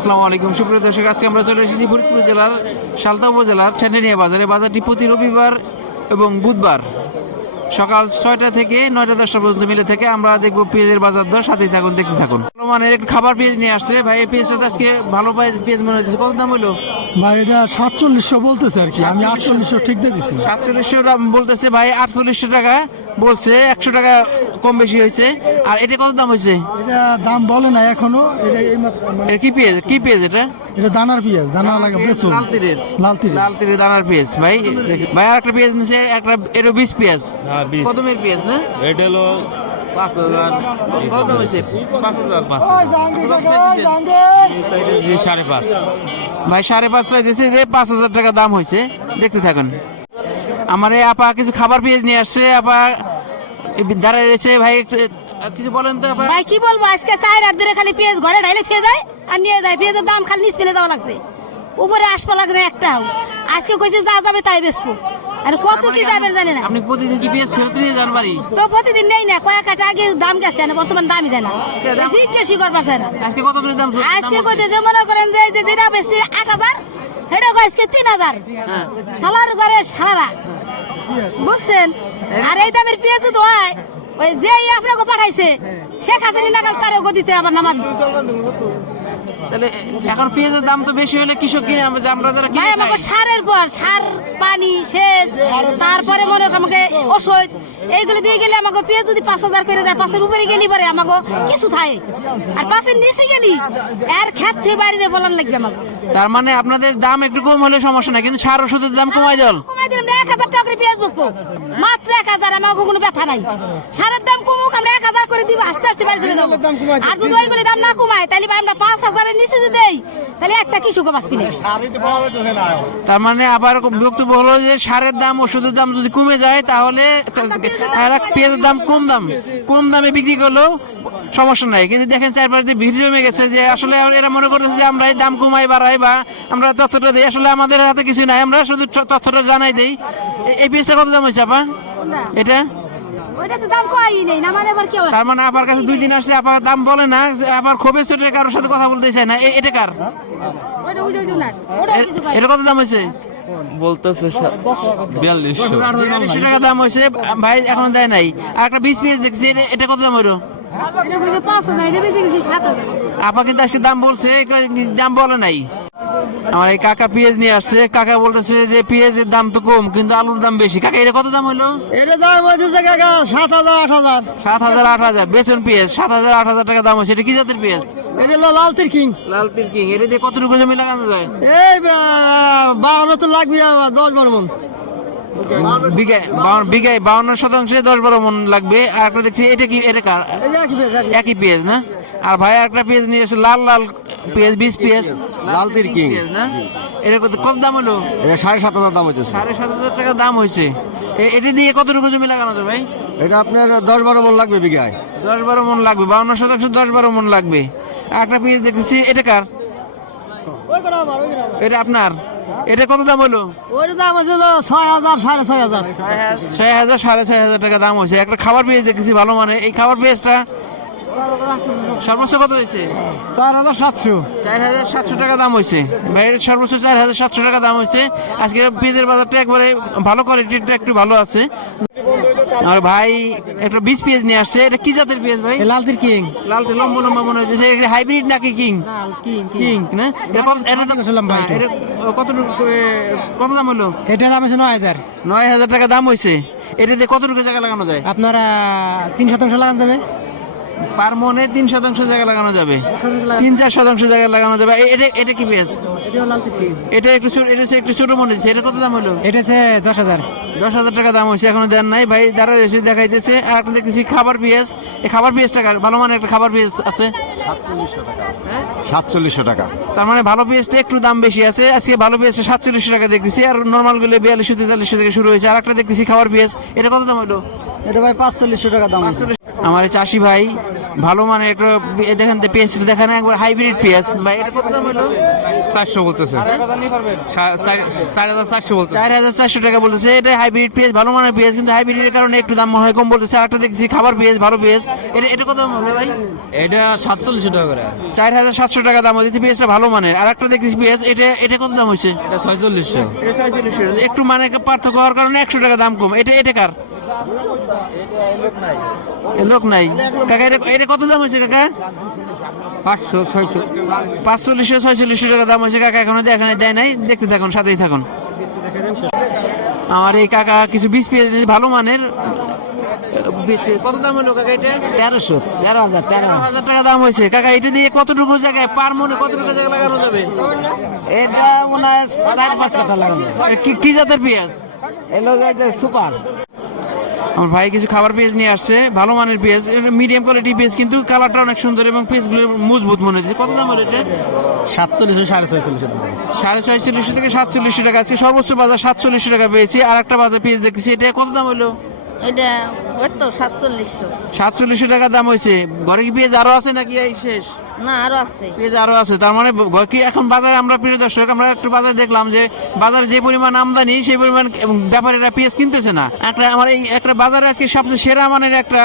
আসসালামু আলাইকুম। সুপ্রিয় দর্শক আজকে আমরা চলে এসেছি ফরিদপুর জেলার সালতা উপজেলার ঠেন্ডেনিয়া বাজারে। বাজারটি প্রতি রবিবার এবং বুধবার সকাল ছয়টা থেকে নয়টা দশটা পর্যন্ত মিলে থেকে। আমরা দেখব পেঁয়াজের বাজার দর। সাথেই থাকুন দেখতে থাকুন। মানের একটু খাবার পেঁয়াজ নিয়ে আসছে। ভাই এই পেঁয়াজটা আজকে ভালো পেঁয়াজ মনে হচ্ছে। কত দাম হলো ভাই এটা সাতচল্লিশশো বলতেছে আর কি। আমি আটচল্লিশশো ঠিক দিয়ে দিচ্ছি সাতচল্লিশশো বলতেছে। ভাই আটচল্লিশশো টাকা বলছে। একশো টাকা কম বেশি হয়েছে? আর এটা কত দাম হয়েছে? এটা দাম বলে না এখনও এটা এই মাত্র মানে কি পেঁয়াজ? কি পেঁয়াজ এটা? এটা দানার পেঁয়াজ দানা লাগে বেসন। লাল তীরের লাল তীরের। লাল তীরের দানার পেঁয়াজ। ভাই ভাই আর একটা পেঁয়াজ নিচে একটা এটা বিশ পেঁয়াজ। হ্যাঁ, 20 কত মেয়ের পেঁয়াজ না? এটা হলো পাঁচ হাজার। কত দাম হয়েছে? পাঁচ হাজার। পাঁচ এটা সাড়ে পাঁচ। ভাই সাড়ে পাঁচ ছয় দিয়েছে যে পাঁচ হাজার টাকা দাম হয়েছে। দেখতে থাকুন। আমার এই আপা কিছু খাবার পেঁয়াজ নিয়ে আসছে আপা দাঁড়ায় রয়েছে ভাই কিছু বলেন তো ভাই কি বলব? আজকে চার হাত ধরে খালি পেঁয়াজ ঘরে ঢাইলে ছেয়ে যায় আর নিয়ে যায়। পেঁয়াজের দাম খালি নিচ ফেলে যাওয়া লাগছে। উপরে আসপা লাগছে না একটাও আজকে কইছে যা যাবে তাই বেসবো আর কত কি যাবেন জানি না। আপনি প্রতিদিন কি পেঁয়াজ ফেরত নিয়ে যান বাড়ি? তো প্রতিদিন নেই না কয়েক হাট আগে দাম গেছে না বর্তমান দামই যায় না। জিজ্ঞেসই করবার চায় না। আজকে কত করে দাম আজকে কইতে যে মনে করেন যে যেটা বেশি আট হাজার সেটা আজকে তিন হাজার। হ্যাঁ। সালার ঘরে সারা। বুঝছেন? আর এই দামের পেঁয়াজ তো হয়। ওই যে আপনাকে পাঠাইছে শেখ হাসিনা নাগাল তারে গদিতে আবার নামাবি? তাহলে এখন পেঁয়াজের দাম তো বেশি হলে কৃষক কিনে আমরা যারা কিনে আমাকে সারের পর সার পানি সেচ তারপরে মনে আমাকে ওষুধ এইগুলো দিয়ে গেলে আমাকে পেঁয়াজ যদি পাঁচ হাজার করে দেয় পাঁচের উপরে গেলি পরে আমাকে কিছু থাকে আর পাঁচের নিচে গেলি আর খেত থেকে বাইরে দিয়ে বলার লাগবে আমাকে। তার মানে আপনাদের দাম একটু কম হলে সমস্যা নাই কিন্তু সার ওষুধের দাম কমাই দল কমাই দিলাম এক হাজার টাকা করে পেঁয়াজ বসবো। মাত্র এক হাজার আমাকে কোনো ব্যথা নাই। সারের দাম কমুক আমরা এক হাজার করে দিব আস্তে আস্তে বাইরে চলে যাব। আর যদি ওইগুলি দাম না কমায় তাহলে আমরা পাঁচ হাজারের নিচে যদি দেই তাহলে একটা কৃষকও বাঁচবি না তার মানে আবার বক্তব্য হলো যে সারের দাম ওষুধের দাম যদি কমে যায় তাহলে পেঁয়াজের দাম কম দাম কম দামে বিক্রি করলেও সমস্যা নাই। কিন্তু দেখেন চারপাশ দিয়ে ভিড় জমে গেছে যে আসলে এরা মনে করতেছে যে আমরা এই দাম কমাই বাড়াই বা আমরা তথ্যটা দিই। আসলে আমাদের হাতে কিছু নাই। আমরা শুধু তথ্যটা জানাই দিই। এ- এই পেঁয়াজটা কত দাম হয়েছে আপা? এটা? ওইটা তো দাম কয়ই নেই। না মানে তার মানে আপার কাছে দুই দিন আসছে আপার দাম বলে না যে আবার ক্ষোভে ছোটে কারোর সাথে কথা বলতে চায় না। এ- এটা কার। এটা কত দাম হয়েছে? বলতেছে বিয়াল্লিশশো। টাকা দাম হয়েছে। ভাই এখনও দেয় নাই। আর একটা বিশ পিস দেখছি এটা- এটা কত দাম হইল? আপা কিন্তু আজকে দাম বলছে দাম বলে নাই। আমার এই কাকা পেঁয়াজ নিয়ে আসছে কাকা বলতেছে যে পেঁয়াজের দাম তো কম কিন্তু আলুর দাম বেশি। কাকা এটা কত দাম হলো এটা দাম হয়েছে কাকা সাত হাজার আট হাজার। সাত হাজার আট হাজার। বেসন পেঁয়াজ সাত হাজার আট হাজার টাকা দাম হয়েছে এটা কি জাতের পেঁয়াজ? এটা লাল তীর কিং। লাল তিল কিং। এটা দিয়ে কতটুকু জমি লাগানো যায়? এই বাউন্ন তো লাগবে আমার দশ বারো মন। বিঘায় বিঘায় বাউন্ন শতাংশে দশ বারো মন লাগবে। আর একটা দেখছি এটা কি এটা কার? একই পেঁয়াজ, না? আর ভাই একটা পেঁয়াজ নিয়ে এসে লাল লাল পেঁয়াজ বিশ পেঁয়াজ। লাল তিল কিং। পেঁয়াজ না? এটা কত কত দাম হলো? এটা সাড়ে সাত হাজার দাম হইতেছে। সাড়ে সাত হাজার টাকা দাম হয়েছে এটা দিয়ে কতটুকু জমি লাগানো যায় ভাই? এটা আপনার দশ বারো মন লাগবে বিঘায়। দশ বারো মন লাগবে বাউন্ন শতাংশ দশ বারো মন লাগবে। আর একটা পেঁয়াজ দেখেছি এটা কার? এটা আপনার? এটা কত দাম হলো? ওর দাম হলো ছয় হাজার সাড়ে ছয় হাজার। ছয় হাজার সাড়ে ছয় হাজার টাকা দাম হয়েছে। একটা খাবার পেঁয়াজ দেখেছি ভালো মানে এই খাবার পেয়েছটা সর্বোচ্চ কত হয়েছে? চার হাজার সাতশো। চার হাজার সাতশো টাকা দাম হয়েছে। বাইরের সর্বোচ্চ চার হাজার সাতশো টাকা দাম হয়েছে। আজকে পেঁয়াজের বাজারটা একবারে ভালো কোয়ালিটিটা একটু ভালো আছে। আর ভাই একটা বিশ পেঁয়াজ নিয়ে আসছে। এটা কি জাতের পেঁয়াজ ভাই? লাল কিং। লাল লম্বা লম্বা মনে হচ্ছে এটা হাইব্রিড নাকি কিং? King king. না? এটা কত এটা তো লম্বা এটা কতটুকু কত দাম হলো? এটা দাম আছে নয় হাজার। নয় হাজার টাকা দাম হয়েছে। এটাতে কত কতটুকু জায়গা লাগানো যায়? আপনারা তিন শতাংশ লাগান যাবে। পার মনে তিন শতাংশ জায়গা লাগানো যাবে। তিন চার শতাংশ জায়গা লাগানো যাবে। এটা এটা কি পেঁয়াজ? এটা একটু এটা একটু ছোট মনে হচ্ছে। এটা কত দাম হলো? এটা আছে দশ হাজার। দশ হাজার টাকা দাম হয়েছে এখনও দেন নাই। ভাই দাঁড়া এসে দেখাইতেছে। আর দেখতেছি খাবার পেঁয়াজ? এই খাবার পেঁয়াজ টাকা ভালো মানে একটা খাবার পেঁয়াজ আছে? সাতচল্লিশশো টাকা। তার মানে ভালো পেঁয়াজটা একটু দাম বেশি আছে। আজকে ভালো পেঁয়াজটা সাতচল্লিশশো টাকা দেখতেছি। আর নর্মালগুলো বিয়াল্লিশশো তেতাল্লিশশো থেকে শুরু হয়েছে। আর একটা দেখতেছি খাবার পেঁয়াজ। এটা কত দাম হলো? এটা ভাই পাঁচচল্লিশশো টাকা দাম আছে আমার এই চাষি ভাই ভালো মানে একটু এ দেখেন তো পেঁয়াজ দেখেন একবার হাইব্রিড পেঁয়াজ ভাই এটা কত দাম হলো? চারশো বলতেছে। চার হাজার চারশো বলতেছে। চার হাজার চারশো টাকা বলতেছে। এটা হাইব্রিড পেঁয়াজ ভালো মানের পেঁয়াজ কিন্তু হাইব্রিডের কারণে একটু দাম মনে হয় কম বলতেছে। আর একটা দেখছি খাবার পেঁয়াজ ভালো পেঁয়াজ এটা এটা কত দাম হলো ভাই? এটা সাতচল্লিশ টাকা করে। চার হাজার সাতশো টাকা দাম হচ্ছে পেঁয়াজটা ভালো মানের। আর একটা দেখছি পেঁয়াজ এটা এটা কত দাম হচ্ছে এটা ছয়চল্লিশশো। একটু মানে পার্থক্য হওয়ার কারণে একশো টাকা দাম কম। এটা এটা কার? লোক নাই। কাকা এটা কত দাম হয়েছে কাকা? পাঁচশো ছয়শো। পাঁচচল্লিশশো ছয়চল্লিশশো টাকা দাম হয়েছে কাকা এখনও দেখা দেয় নাই। দেখতে থাকুন সাথেই থাকুন। আমার এই কাকা কিছু পেয়েছে ভালো মানের। কত দাম হলো কাকা এটা? তেরোশো তেরো হাজার তেরো। হাজার টাকা দাম হয়েছে। কাকা এটা দিয়ে কতটুকু জায়গায় পার মনে কতটুকু জায়গায় লাগানো যাবে? এটা মনে হয় চার পাঁচ কাঠা লাগানো। কি কি জাতের পেঁয়াজ? এলো সুপার। আমার ভাই কিছু খাবার পেঁয়াজ নিয়ে আসছে ভালো মানের পেঁয়াজ মিডিয়াম কোয়ালিটি পেঁয়াজ কিন্তু কালারটা অনেক সুন্দর এবং পেঁয়াজগুলো মজবুত মনে হচ্ছে। কত দাম হলো এটা সাতচল্লিশশো সাড়ে ছয়চল্লিশশো সাড়ে ছয়চল্লিশশো থেকে সাতচল্লিশশো টাকা আছে। সর্বোচ্চ বাজার সাতচল্লিশশো টাকা পেয়েছি। আর একটা বাজার পেঁয়াজ দেখছি এটা কত দাম হলো? এটা ওই তো সাতচল্লিশশো। সাতচল্লিশশো টাকা দাম হয়েছে। ঘরে কি পেঁয়াজ আরও আছে নাকি এই শেষ? না আরও আছে। পেঁয়াজ আরও আছে। তার মানে ঘর কি এখন বাজারে আমরা প্রিয় দর্শক আমরা একটু বাজারে দেখলাম যে বাজারে যে পরিমাণ আমদানি সেই পরিমাণ ব্যাপারীরা পেঁয়াজ কিনতেছে না। একটা আমার এই একটা বাজারে আজকে সবচেয়ে সেরা মানের একটা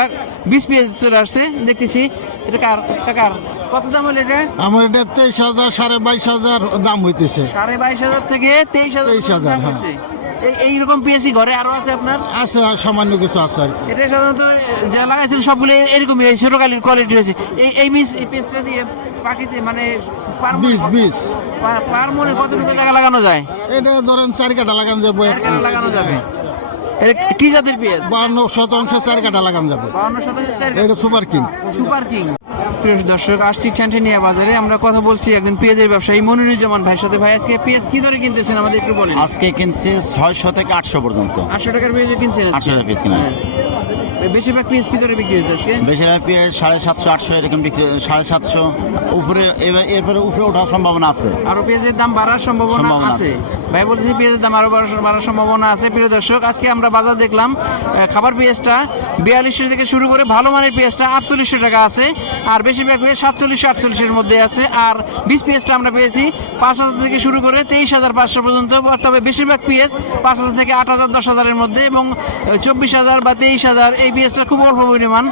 বিশ পেঁয়াজ চলে আসছে। দেখতেছি। এটা কার? কাকার কত দাম হলো এটা? আমার এটা তেইশ হাজার সাড়ে বাইশ হাজার দাম হইতেছে। সাড়ে বাইশ হাজার থেকে তেইশ হাজার 23,000 দাম হ্যাঁ। এইরকম পেঁয়াজি ঘরে আরও আছে আপনার? আছে আর সামান্য কিছু আছে আর কি। এটা সাধারণত যা লাগাইছেন সবগুলো এরকমই এই ছোট কালির কোয়ালিটি রয়েছে। এই এই বীজ এই পেস্টটা দিয়ে পাখিতে মানে পার মনে বীজ বীজ পা- পার মনে কতটুকু জায়গা লাগানো যায়? এটা ধরেন চার কাঠা লাগান যাবে। চার কাঠা লাগানো যাবে। এটা কি জাতের পেঁয়াজ? বান্ন শতাংশ চার কাঠা লাগান যাবে। বাউন্ন শতাংশ চার। এটা সুপার কিং সুপার কিং প্রিয় দর্শক আসছি চ্যান্টেনিয়া বাজারে। আমরা কথা বলছি একজন পেঁয়াজের ব্যবসায়ী মনিরুজ্জামান ভাইয়ের সাথে। ভাই আজকে পেঁয়াজ কি দরে কিনতেছেন? আমাদের একটু বলেন। আজকে কিনছে ছয়শো থেকে আটশো পর্যন্ত। আটশো টাকার পেঁয়াজ কিনছেন আটশো টাকা পিস কিনা হ্যাঁ। বেশিরভাগ পেঁয়াজ কি দরে বিক্রি হয়েছে আজকে? বেশিরভাগ পেঁয়াজ সাড়ে সাতশো আটশো এরকম বিক্রি সাড়ে সাতশো। উপরে এবার এরপরে উপরে ওঠার সম্ভাবনা আছে। আরও পেঁয়াজের দাম বাড়ার সম্ভাবনা আছে। ভাই বলতেছি পেঁয়াজের দাম আরও বাড়ার বাড়ার সম্ভাবনা আছে। প্রিয় দর্শক, আজকে আমরা বাজার দেখলাম খাবার পেঁয়াজটা বিয়াল্লিশশো থেকে শুরু করে ভালো মানের পেঁয়াজটা আটচল্লিশশো টাকা আছে, আর বেশিরভাগ পেঁয়াজ সাতচল্লিশশো আটচল্লিশের মধ্যে আছে, আর বিশ পেঁয়াজটা আমরা পেয়েছি পাঁচ হাজার থেকে শুরু করে তেইশ হাজার পাঁচশো পর্যন্ত তবে বেশিরভাগ পেঁয়াজ পাঁচ হাজার থেকে আট হাজার, দশ হাজারের মধ্যে এবং চব্বিশ হাজার বা তেইশ হাজার এই পেঁয়াজটা খুব অল্প পরিমাণ।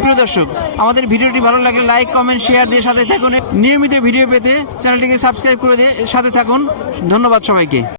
প্রিয় দর্শক, আমাদের ভিডিওটি ভালো লাগলে লাইক, কমেন্ট, শেয়ার দিয়ে সাথে থাকুন। নিয়মিত ভিডিও পেতে চ্যানেলটিকে সাবস্ক্রাইব করে দিয়ে সাথে থাকুন। ধন্যবাদ সবাইকে।